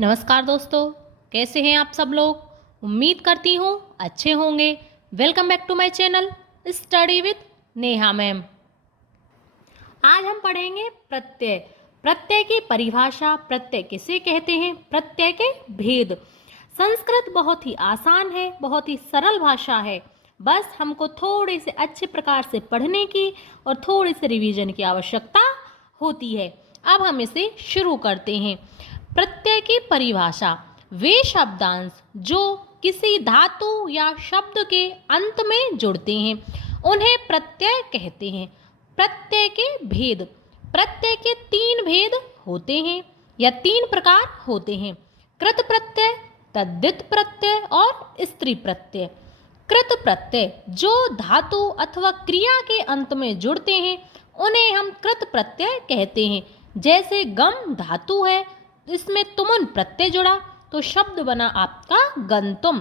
नमस्कार दोस्तों, कैसे हैं आप सब लोग। उम्मीद करती हूँ अच्छे होंगे। Welcome back to my channel study with Neha ma'am. आज हम पढ़ेंगे प्रत्यय। प्रत्यय की परिभाषा, प्रत्यय किसे कहते हैं, प्रत्यय के भेद। संस्कृत बहुत ही आसान है, बहुत ही सरल भाषा है। बस हमको थोड़े से अच्छे प्रकार से पढ़ने की और थोड़े से रिवीजन की आवश्यकता होती है। अब हम इसे शुरू करते हैं। प्रत्यय की परिभाषा, वे शब्दांश जो किसी धातु या शब्द के अंत में जुड़ते हैं उन्हें प्रत्यय कहते हैं। प्रत्यय के भेद, प्रत्यय के तीन भेद होते हैं या तीन प्रकार होते हैं। कृत प्रत्यय, तद्धित प्रत्यय और स्त्री प्रत्यय। कृत प्रत्यय जो धातु अथवा क्रिया के अंत में जुड़ते हैं उन्हें हम कृत प्रत्यय कहते हैं। जैसे गम धातु है, इसमें तुमुन प्रत्यय जुड़ा तो शब्द बना आपका गंतुम।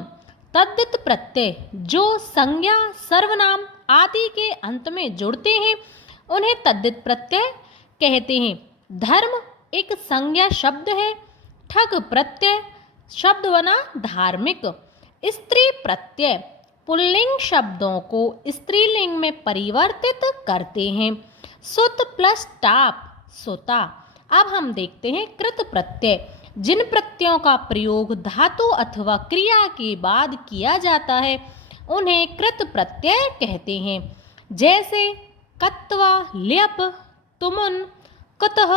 तद्धित प्रत्यय जो संज्ञा, सर्वनाम आदि के अंत में जुड़ते हैं उन्हें तद्धित प्रत्यय कहते हैं। धर्म एक संज्ञा शब्द है। ठग प्रत्यय शब्द बना धार्मिक। स्त्री प्रत्यय पुल्लिंग शब्दों को स्त्रीलिंग में परिवर्तित करते हैं। सुत प्लस टाप सुता। अब हम देखते हैं कृत प्रत्यय, जिन प्रत्ययों का प्रयोग धातु अथवा क्रिया के बाद किया जाता है उन्हें कृत प्रत्यय कहते हैं। जैसे कत्वा, ल्यप, तुमुन, कुतः,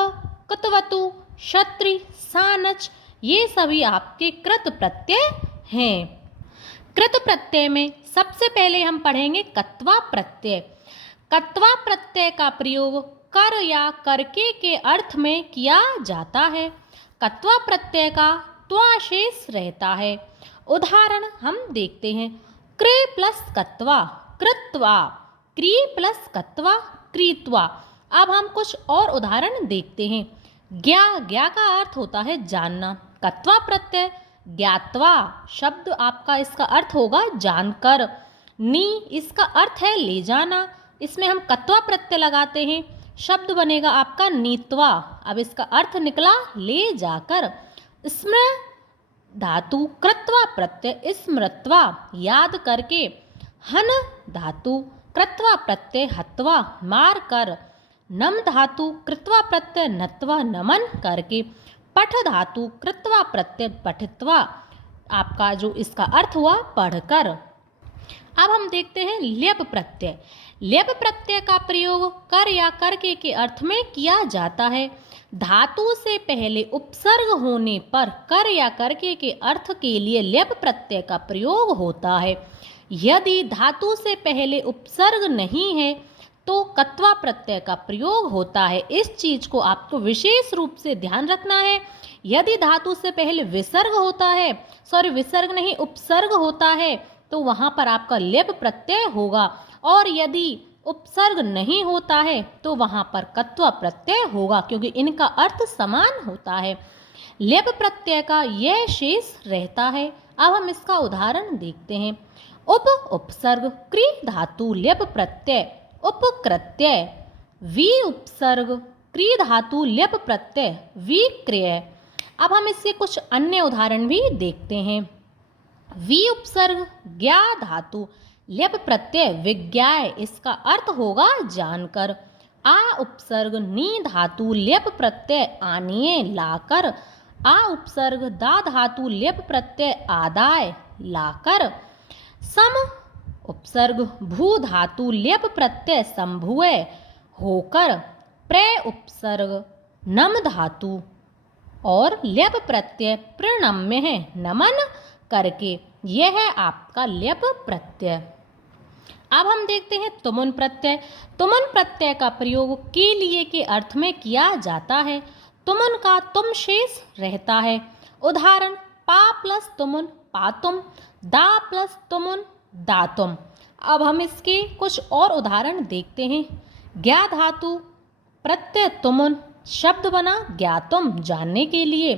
कुतवतु, क्षत्रि, सानच, ये सभी आपके कृत प्रत्यय हैं। कृत प्रत्यय में सबसे पहले हम पढ़ेंगे कत्वा प्रत्यय। कत्वा प्रत्यय का प्रयोग कर या करके के अर्थ में किया जाता है। कत्वा प्रत्यय का त्वा शेष रहता है। उदाहरण हम देखते हैं। कृ प्लस कत्वा कृत्वा, क्री प्लस कत्वा क्रीत्वा। अब हम कुछ और उदाहरण देखते हैं। ज्ञा, ज्ञा का अर्थ होता है जानना। कत्वा प्रत्यय ज्ञात्वा शब्द आपका इसका अर्थ होगा जानकर। नी इसका अर्थ है ले जाना, इसमें हम कत्वा प्रत्यय लगाते हैं, शब्द बनेगा आपका नीत्वा। अब इसका अर्थ निकला ले जाकर। स्मृ धातु कृत्वा प्रत्यय स्मृत्वा याद करके। हन धातु कृत्वा प्रत्यय हत्वा मार कर। नम धातु कृत्वा प्रत्यय नत्वा नमन करके। पठ धातु कृत्वा प्रत्यय पठित्वा, आपका जो इसका अर्थ हुआ पढ़कर। अब हम देखते हैं ल्यप प्रत्यय। ल्यप प्रत्यय का प्रयोग कर या करके के अर्थ में किया जाता है। धातु से पहले उपसर्ग होने पर कर या करके के अर्थ के लिए ल्यप प्रत्यय का प्रयोग होता है। यदि धातु से पहले उपसर्ग नहीं है तो कत्वा प्रत्यय का प्रयोग होता है। इस चीज को आपको विशेष रूप से ध्यान रखना है। यदि धातु से पहले विसर्ग होता है, विसर्ग नहीं उपसर्ग होता है, तो वहां पर आपका ल्यप प्रत्यय होगा। और यदि उपसर्ग नहीं होता है तो वहां पर कत्वा प्रत्यय होगा, क्योंकि इनका अर्थ समान होता है। ल्यप प्रत्यय का यह शेष रहता है। अब हम इसका उदाहरण देखते हैं। उपसर्ग क्री धातु ल्यप प्रत्यय उपकृत्यय। वी उपसर्ग क्री धातु ल्यप प्रत्यय विक्रिय। अब हम इससे कुछ अन्य उदाहरण भी देखते हैं। वी उपसर्ग ज्ञा धातु ल्यप प्रत्यय विज्ञाय, इसका अर्थ होगा जानकर। आ उपसर्ग नी धातु ल्यप प्रत्यय आनिए लाकर। आ उपसर्ग दा धातु ल्यप प्रत्यय आदाय लाकर। सम उपसर्ग भू धातु ल्यप प्रत्यय संभुए होकर। प्रय उपसर्ग नम धातु और ल्यप प्रत्यय प्रणम्य है नमन करके। यह है आपका ल्यप प्रत्यय। अब हम देखते हैं तुमुन प्रत्यय। तुमुन प्रत्यय का प्रयोग के लिए के अर्थ में किया जाता है। तुमुन का तुम शेष रहता है। उदाहरण पा प्लस तुमुन पातुम, दा प्लस तुमुन दातुम। अब हम इसके कुछ और उदाहरण देखते हैं। ज्ञा धातु प्रत्यय तुमुन, शब्द बना ज्ञातुम जानने के लिए।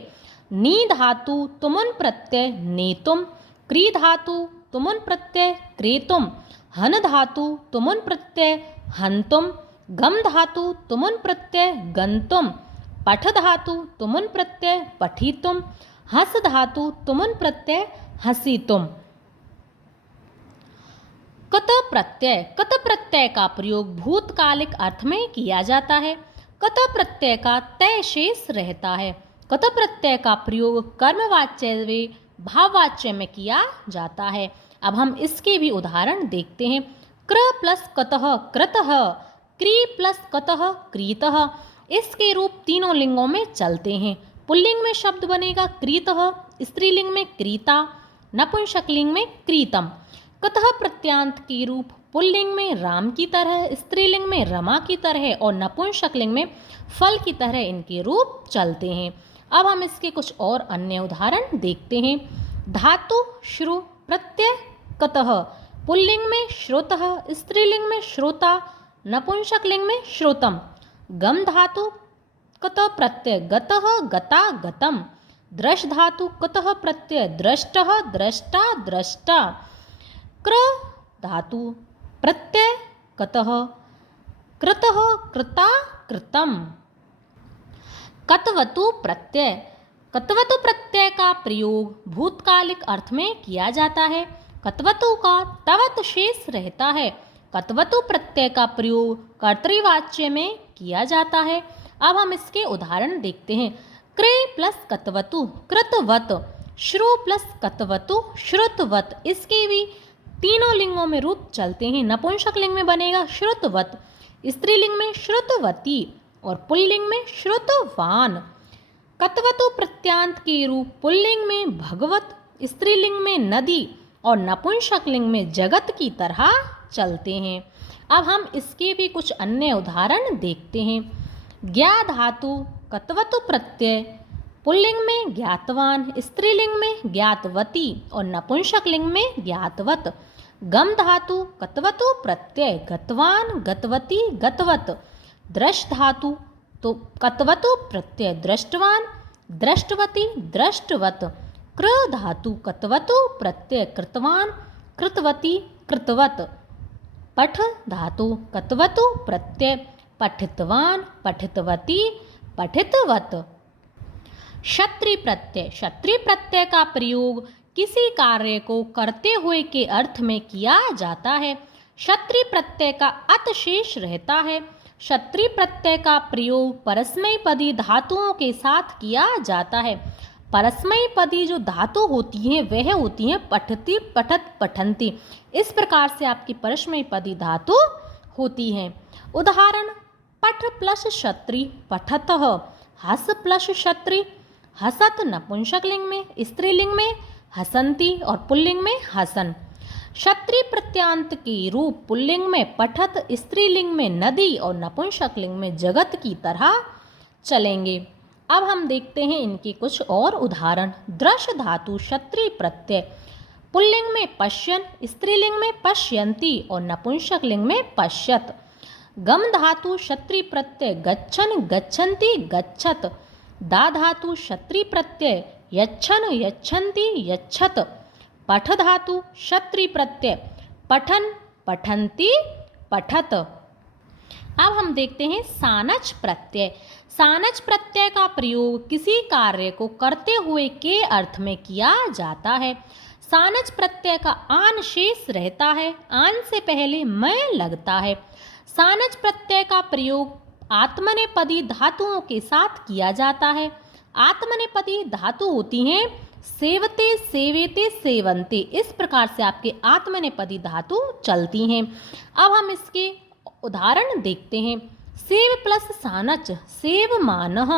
नी धातु तुमुन प्रत्यय नेतुम। क्री धातु तुमुन प्रत्यय क्रेतुम। हन धातु तुमुन प्रत्यय हंतुम। गम धातु तुमुन प्रत्यय गंतुम। पठ धातु तुमुन प्रत्यय पठितुम। हस धातु तुमुन प्रत्यय हसी तुम। कत प्रत्यय का प्रयोग भूतकालिक अर्थ में किया जाता है। कत प्रत्यय का तय शेष रहता है। कत प्रत्यय का प्रयोग कर्मवाच्य व भाववाच्य में किया जाता है। अब हम इसके भी उदाहरण देखते हैं। क्र प्लस कतः कृतः, क्री प्लस कतः क्रीतः। इसके रूप तीनों लिंगों में चलते हैं। पुल्लिंग में शब्द बनेगा क्रीतः, स्त्रीलिंग में क्रीता, नपुंसकलिंग में क्रीतम। कतः प्रत्यांत के रूप पुल्लिंग में राम की तरह, स्त्रीलिंग में रमा की तरह और नपुंसकलिंग में फल की तरह इनके रूप चलते हैं। अब हम इसके कुछ और अन्य उदाहरण देखते हैं। धातु श्रु प्रत्यय कतः, पुल्लिंग में श्रोतः, स्त्रीलिंग में श्रोता, नपुंसकलिंग में श्रोतम। गम धातु कतः प्रत्यय गतः गता गतम। दृश धातु कतः प्रत्यय दृष्टः दृष्टा दृष्टा। क्र धातु प्रत्यय कतः कृतः कृता कृतम। कतवतु प्रत्यय, कतवतु प्रत्यय का प्रयोग भूतकालिक अर्थ में किया जाता है। कतवतु का तवत शेष रहता है। कतवतु प्रत्यय का प्रयोग कर्तृवाच्य में किया जाता है। अब हम इसके उदाहरण देखते हैं। क्रे प्लस कतवतु कृतवत, श्रु प्लस कतवतु श्रुतवत। इसके भी तीनों लिंगों में रूप चलते हैं। नपुंसकलिंग में बनेगा श्रुतवत, स्त्रीलिंग में श्रुतवती और पुल्लिंग में श्रुतवान। कतवतु प्रत्यांत के रूप पुल्लिंग में भगवत, स्त्रीलिंग में नदी और नपुंसकलिंग में जगत की तरह चलते हैं। अब हम इसके भी कुछ अन्य उदाहरण देखते हैं। ज्ञा धातु कतवतु प्रत्यय, पुल्लिंग में ज्ञातवान, स्त्रीलिंग में ज्ञातवती और नपुंसकलिंग में ज्ञातवत। गम धातु कतवतु प्रत्यय गतवान गतवती गतवत। दृश धातु तो कतवतु प्रत्यय दृष्टवान दृष्टवती दृष्टवत। कृ धातु कतवतु प्रत्यय कृतवान कृतवती कृतवत। पठ धातु कतवतु प्रत्यय पठितवान पठितवती पठितवत। क्षत्रि प्रत्यय, क्षत्रि प्रत्यय का प्रयोग किसी कार्य को करते हुए के अर्थ में किया जाता है। क्षत्रि प्रत्यय का अत शेष रहता है। क्षत्रि प्रत्यय का प्रयोग परस्मैपदी धातुओं के साथ किया जाता है। परस्मैपदी जो धातु होती हैं वह होती हैं पठति पठत पठन्ति। इस प्रकार से आपकी परस्मैपदी धातु होती हैं। उदाहरण पठ प्लस क्षत्रि पठतः, हस प्लस क्षत्रि हसत नपुंसकलिंग में, स्त्रीलिंग में हसंती और पुल्लिंग में हसन। क्षत्रि प्रत्यांत के रूप पुल्लिंग में पठत, स्त्रीलिंग में नदी और नपुंसकलिंग में जगत की तरह चलेंगे। अब हम देखते हैं इनके कुछ और उदाहरण। दृश धातु क्षत्रि प्रत्यय, पुल्लिंग में पश्यन, स्त्रीलिंग में पश्यन्ति और नपुंसकलिंग में पश्यत। गम धातु क्षत्रि प्रत्यय गच्छन गच्छन्ति गच्छत। दा धातु क्षत्रि प्रत्यय यच्छन यच्छन्ति यच्छत। पठ धातु क्षत्रि प्रत्यय पठन पठन्ति पठत। अब हम देखते हैं सानच प्रत्यय। सानच प्रत्यय का प्रयोग किसी कार्य को करते हुए के अर्थ में किया जाता है। सानच प्रत्यय का आन शेष रहता है, आन से पहले मैं लगता है। सानच प्रत्यय का प्रयोग आत्मनेपदी धातुओं के साथ किया जाता है। आत्मनेपदी धातु होती हैं सेवते सेवेते सेवन्ते। इस प्रकार से आपके आत्मनेपदी धातु चलती हैं। अब हम इसके उदाहरण देखते हैं। सेव प्लस सानच सेवमानः,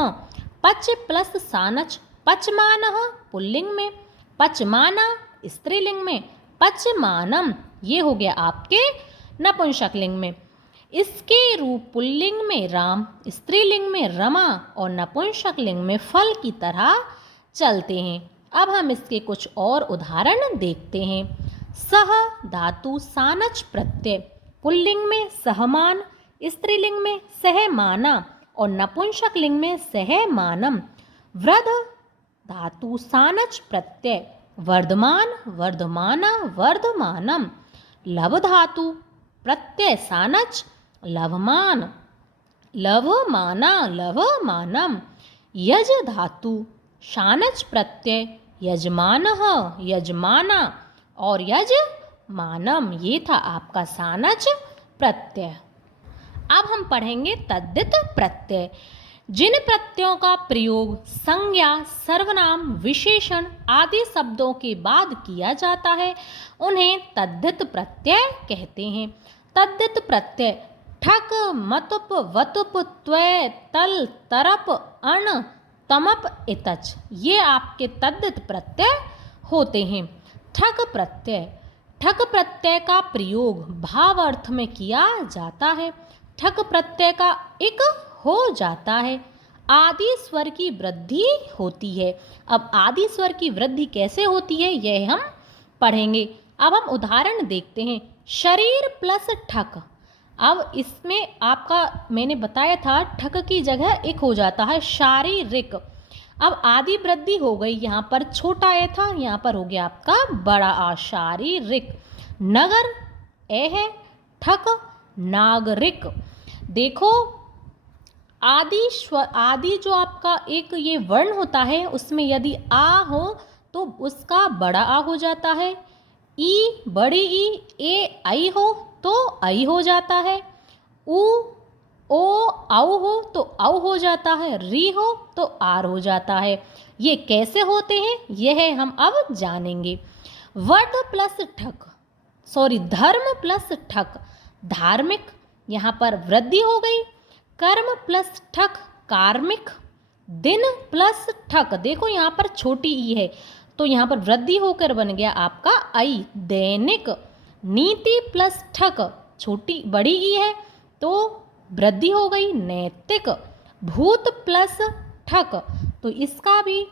पच प्लस सानच पचमानः पुल्लिंग में, पचमाना स्त्रीलिंग में, पचमानम ये हो गया आपके नपुंसकलिंग में। इसके रूप पुल्लिंग में राम, स्त्रीलिंग में रमा और नपुंसकलिंग में फल की तरह चलते हैं। अब हम इसके कुछ और उदाहरण देखते हैं। सह धातु सानच प्रत्यय, पुल्लिंग में सहमान, स्त्रीलिंग में सहमाना और नपुंसकलिंग में सहमानम। वृद्ध धातु सानच प्रत्यय वर्धमान वर्धमाना वर्धमानम। लव धातु प्रत्यय सानच लवमान लवमाना लवमानम। यज धातु शानच प्रत्यय यजमानः यजमाना और यजमानम, ये था आपका शानच प्रत्यय। अब हम पढ़ेंगे तद्धित प्रत्यय। जिन प्रत्ययों का प्रयोग संज्ञा, सर्वनाम, विशेषण आदि शब्दों के बाद किया जाता है उन्हें तद्धित प्रत्यय कहते हैं। तद्धित प्रत्यय ठक, मतुप, वतुप, त्वय, तल, तरप, अण, तमप, इतच, ये आपके तद्धित प्रत्यय होते हैं। ठक प्रत्यय, ठक प्रत्यय का प्रयोग भाव अर्थ में किया जाता है। ठक प्रत्यय का इक हो जाता है। आदि स्वर की वृद्धि होती है। अब आदि स्वर की वृद्धि कैसे होती है यह हम पढ़ेंगे। अब हम उदाहरण देखते हैं। शरीर प्लस ठक। अब इसमें आपका मैंने बताया था ठक की जगह एक हो जाता है शारीरिक। अब आदि वृद्धि हो गई, यहाँ पर छोटा ए था, यहाँ पर हो गया आपका बड़ा आ, शारीरिक। नगर ए है, ठक नागरिक। देखो आदि जो आपका एक ये वर्ण होता है उसमें यदि आ हो तो उसका बड़ा आ हो जाता है। ई बड़ी ई, ए आई हो तो आई हो जाता है। उ ओ औ हो तो औ हो जाता है। री हो तो आर हो जाता है। ये कैसे होते हैं यह हम अब जानेंगे। वड प्लस ठक, धर्म प्लस ठक धार्मिक, यहाँ पर वृद्धि हो गई। कर्म प्लस ठक कार्मिक। दिन प्लस ठक, देखो यहाँ पर छोटी ई है तो यहाँ पर वृद्धि होकर बन गया आपका आई दैनिक। नीति प्लस ठक छोटी बड़ी ई है तो वृद्धि हो गई नैतिक। भूत प्लस ठक तो इसका भी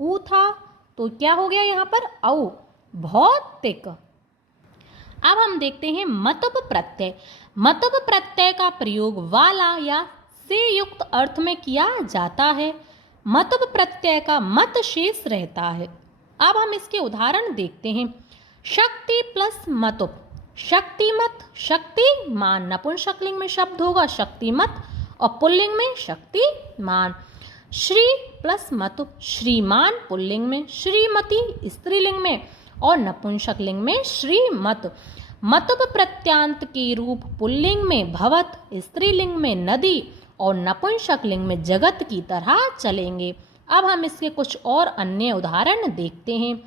ऊ था तो क्या हो गया यहाँ पर औ भौतिक। अब हम देखते हैं मतुप प्रत्यय। मतुप प्रत्यय का प्रयोग वाला या से युक्त अर्थ में किया जाता है। मतुप प्रत्यय का मत शेष रहता है। अब हम इसके उदाहरण देखते हैं। शक्ति प्लस मतुप, शक्तिमत, शक्तिमान, नपुंसकलिंग में शब्द होगा शक्तिमत और पुल्लिंग में शक्तिमान। श्री प्लस मतुप, श्रीमान पुल्लिंग में, श्रीमती स्त्रीलिंग में और नपुंसकलिंग में श्रीमत। मतुप प्रत्यांत के रूप पुल्लिंग में भवत, स्त्रीलिंग में नदी और नपुंसकलिंग में जगत की तरह चलेंगे। अब हम इसके कुछ और अन्य उदाहरण देखते हैं।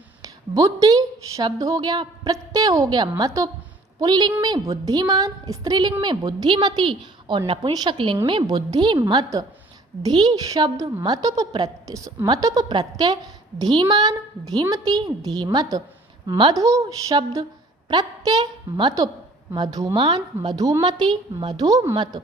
बुद्धि शब्द हो गया, प्रत्यय हो गया मतुप, पुल्लिंग में बुद्धिमान, स्त्रीलिंग में बुद्धिमती और नपुंसकलिंग में बुद्धिमत। धी शब्द मतुप प्रत्यय धीमान, धीमती, धीमत। मधु शब्द प्रत्यय मतुप, मधुमान, मधुमती, मधुमत।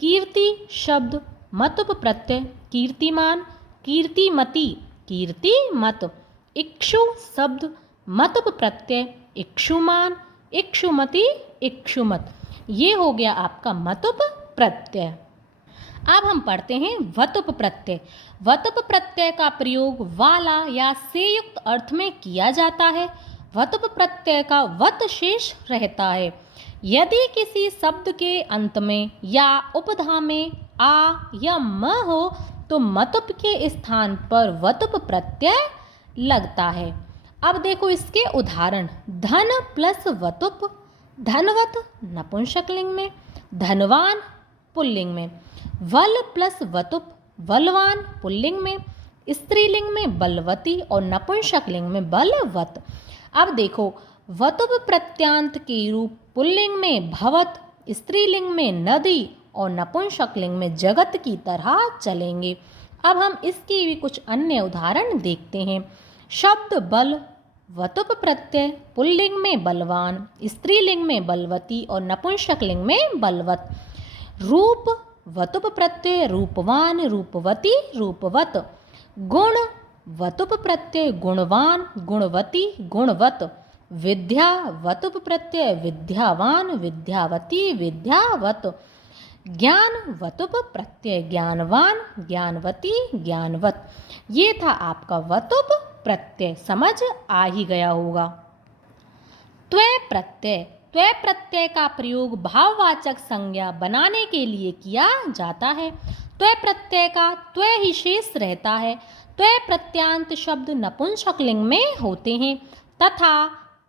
कीर्ति शब्द मतुप प्रत्यय कीर्तिमान, कीर्तिमती, कीर्तिमत। इक्षु शब्द मतुप प्रत्यय इक्षुमान, इक्षुमती, इक्षुमत। ये हो गया आपका मतुप प्रत्यय। अब हम पढ़ते हैं वतुप प्रत्यय। वतुप प्रत्यय का प्रयोग वाला या से युक्त अर्थ में किया जाता है। वतुप प्रत्यय का वत शेष रहता है। यदि किसी शब्द के अंत में या उपधा में आ या म हो तो मतुप के स्थान पर वतुप प्रत्यय लगता है। अब देखो इसके उदाहरण। धन प्लस वतुप, धनवत नपुंसकलिंग में, धनवान पुल्लिंग में। वल प्लस वतुप, बलवान पुल्लिंग में, स्त्रीलिंग में बलवती और नपुंसकलिंग में बलवत। अब देखो वतुप प्रत्यांत के रूप पुल्लिंग में भवत, स्त्रीलिंग में नदी और नपुंसकलिंग में जगत की तरह चलेंगे। अब हम इसके भी कुछ अन्य उदाहरण देखते हैं। शब्द बल वतुप प्रत्यय पुल्लिंग में बलवान, स्त्रीलिंग में बलवती और नपुंसकलिंग में बलवत। रूप वतुप प्रत्यय रूपवान, रूपवती, रूपवत। गुण वतुप प्रत्यय गुणवान, गुणवती, गुणवत। विद्या वतुप प्रत्यय विद्यावान, विद्यावती, विद्यावत। ज्ञान वतुप प्रत्यय ज्ञानवान, ज्ञानवती, ज्ञानवत। ये था आपका वतुप प्रत्यय, समझ आ ही गया होगा। त्वय प्रत्यय। त्वय प्रत्यय का प्रयोग भाववाचक संज्ञा बनाने के लिए किया जाता है। त्वय प्रत्यय का त्वय ही शेष रहता है। त्वय प्रत्यांत शब्द नपुंसकलिंग में होते हैं तथा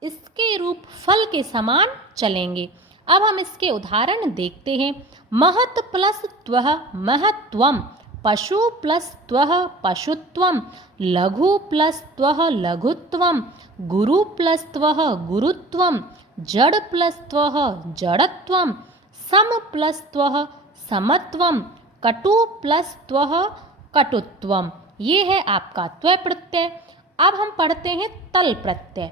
इसके रूप फल के समान चलेंगे। अब हम इसके उदाहरण देखते हैं। महत् प्लस त्वः महत्त्वम, पशु प्लस त्वः पशुत्वम, लघु प्लस त्वः लघुत्वम, गुरु प्लस त्वः गुरुत्वम, जड़ प्लस त्वः जड़त्वम, सम प्लस त्वः समत्वम, कटु प्लस त्वः कटुत्वम। ये है आपका त्वय प्रत्यय। अब हम पढ़ते हैं तल प्रत्यय।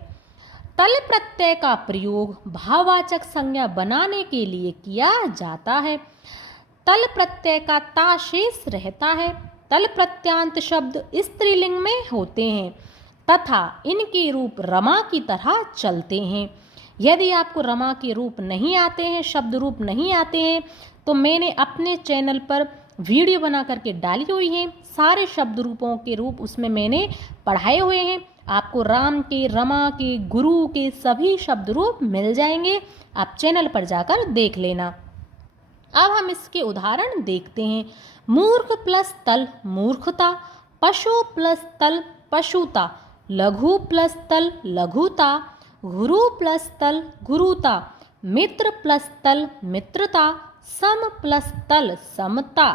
तल प्रत्यय का प्रयोग भाववाचक संज्ञा बनाने के लिए किया जाता है। तल प्रत्यय का ता शेष रहता है। तल प्रत्यांत शब्द स्त्रीलिंग में होते हैं तथा इनके रूप रमा की तरह चलते हैं। यदि आपको रमा के रूप नहीं आते हैं, शब्द रूप नहीं आते हैं, तो मैंने अपने चैनल पर वीडियो बना करके डाली हुई है। सारे शब्द रूपों के रूप उसमें मैंने पढ़ाए हुए हैं। आपको राम के, रमा के, गुरु के सभी शब्द रूप मिल जाएंगे। आप चैनल पर जाकर देख लेना। अब हम इसके उदाहरण देखते हैं। मूर्ख प्लस तल मूर्खता, पशु प्लस तल पशुता, लघु प्लस तल लघुता, गुरु प्लस तल गुरुता, मित्र प्लस तल मित्रता, सम प्लस तल समता,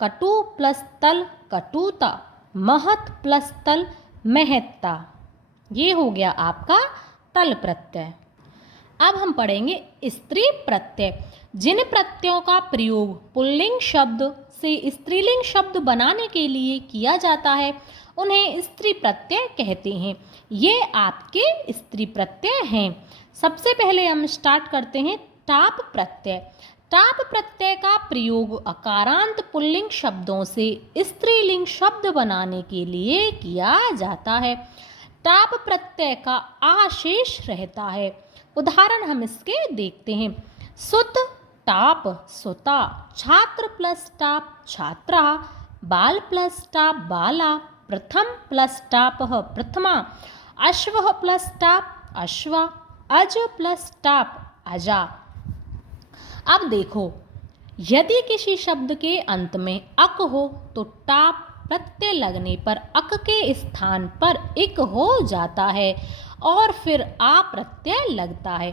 कटु प्लस तल कटुता, महत् प्लस तल महत्ता। ये हो गया आपका तल प्रत्यय। अब हम पढ़ेंगे स्त्री प्रत्यय। जिन प्रत्ययों का प्रयोग पुल्लिंग शब्द से स्त्रीलिंग शब्द बनाने के लिए किया जाता है उन्हें स्त्री प्रत्यय कहते हैं। ये आपके स्त्री प्रत्यय हैं। सबसे पहले हम स्टार्ट करते हैं टाप प्रत्यय। टाप प्रत्यय का प्रयोग अकारांत पुल्लिंग शब्दों से स्त्रीलिंग शब्द बनाने के लिए किया जाता है। टाप प्रत्यय का आशेष रहता है। उदाहरण हम इसके देखते हैं। सुत टाप सुता, छात्र प्लस टाप छात्रा, बाल प्लस टाप बाला, प्रथम प्लस टाप प्रथमा, अश्व प्लस टाप अश्वा, अज प्लस टाप अजा। अब देखो, यदि किसी शब्द के अंत में अक हो तो टाप प्रत्यय लगने पर अक के स्थान पर इक हो जाता है और फिर आ प्रत्यय लगता है।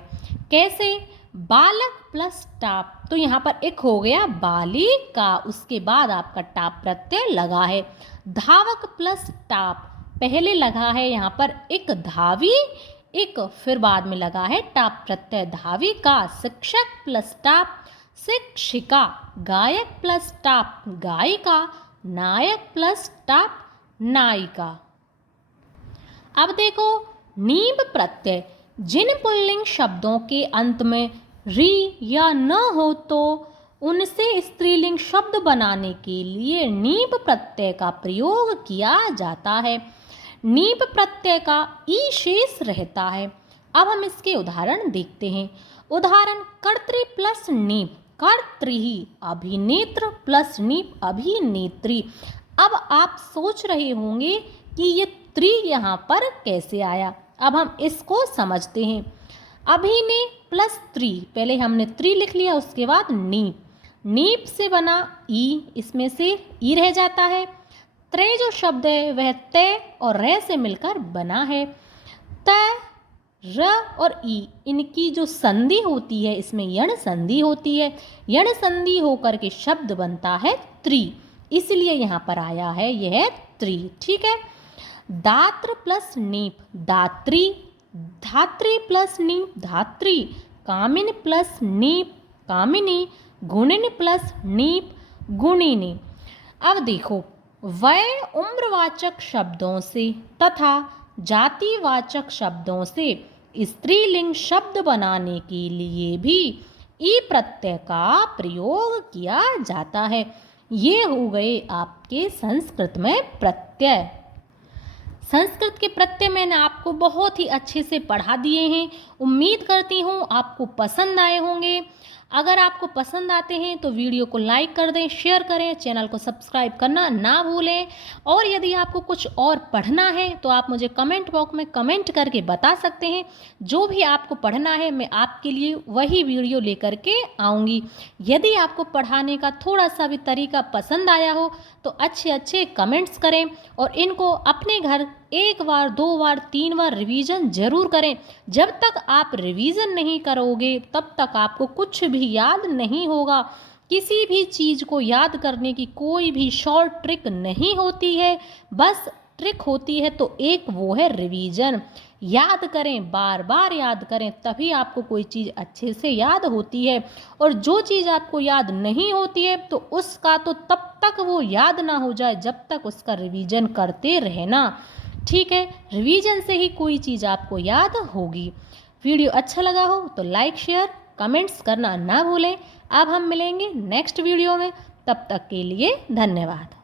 कैसे? बालक प्लस टाप, तो यहाँ पर इक हो गया बालिका, उसके बाद आपका टाप प्रत्यय लगा है। धावक प्लस टाप, पहले लगा है यहाँ पर इक धावी इक, फिर बाद में लगा है टाप प्रत्यय धाविका। शिक्षक प्लस टाप शिक्षिका, गायक प्लस टाप गायिका, नायक प्लस टाप नायिका। अब देखो नीब प्रत्यय। जिन पुल्लिंग शब्दों के अंत में री या न हो तो उनसे स्त्रीलिंग शब्द बनाने के लिए नीब प्रत्यय का प्रयोग किया जाता है। नीब प्रत्यय का ई शेष रहता है। अब हम इसके उदाहरण देखते हैं। उदाहरण कर्तृ प्लस नीब कर्त्री, अभिनेत्र प्लस नीब अभिनेत्री। अब आप सोच रहे होंगे कि ये त्रि यहाँ पर कैसे आया। अब हम इसको समझते हैं। अभिने प्लस त्रि, पहले हमने त्रि लिख लिया, उसके बाद नीप, नीप से बना ई, इसमें से ई रह जाता है। त्रय जो शब्द है वह तय और रे से मिलकर बना है। तय, र और ई, इनकी जो संधि होती है इसमें यण संधि होती है। यण संधि होकर के शब्द बनता है त्रि, इसलिए यहाँ पर आया है यह त्रि। ठीक है। दात्र प्लस नीप दात्री, धात्री प्लस नीप धात्री, कामिन प्लस नीप कामिनी, गुणिन प्लस नीप गुणिनी। अब देखो, वय उम्रवाचक शब्दों से तथा जातिवाचक शब्दों से स्त्रीलिंग शब्द बनाने के लिए भी ई प्रत्यय का प्रयोग किया जाता है। ये हो गए आपके संस्कृत में प्रत्यय। संस्कृत के प्रत्यय मैंने आपको बहुत ही अच्छे से पढ़ा दिए हैं। उम्मीद करती हूँ आपको पसंद आए होंगे। अगर आपको पसंद आते हैं तो वीडियो को लाइक कर दें, शेयर करें, चैनल को सब्सक्राइब करना ना भूलें। और यदि आपको कुछ और पढ़ना है तो आप मुझे कमेंट बॉक्स में कमेंट करके बता सकते हैं। जो भी आपको पढ़ना है मैं आपके लिए वही वीडियो लेकर के आऊँगी। यदि आपको पढ़ाने का थोड़ा सा भी तरीका पसंद आया हो तो अच्छे अच्छे कमेंट्स करें और इनको अपने घर 1 बार 2 बार 3 बार रिवीजन ज़रूर करें। जब तक आप रिवीजन नहीं करोगे तब तक आपको कुछ भी याद नहीं होगा। किसी भी चीज़ को याद करने की कोई भी शॉर्ट ट्रिक नहीं होती है, बस ट्रिक होती है तो एक वो है रिवीजन। याद करें, बार बार याद करें, तभी आपको कोई चीज़ अच्छे से याद होती है। और जो चीज़ आपको याद नहीं होती है तो उसका तो तब तक वो याद ना हो जाए जब तक उसका रिवीजन करते रहना। ठीक है, रिवीजन से ही कोई चीज़ आपको याद होगी। वीडियो अच्छा लगा हो तो लाइक शेयर कमेंट्स करना ना भूलें। अब हम मिलेंगे नेक्स्ट वीडियो में, तब तक के लिए धन्यवाद।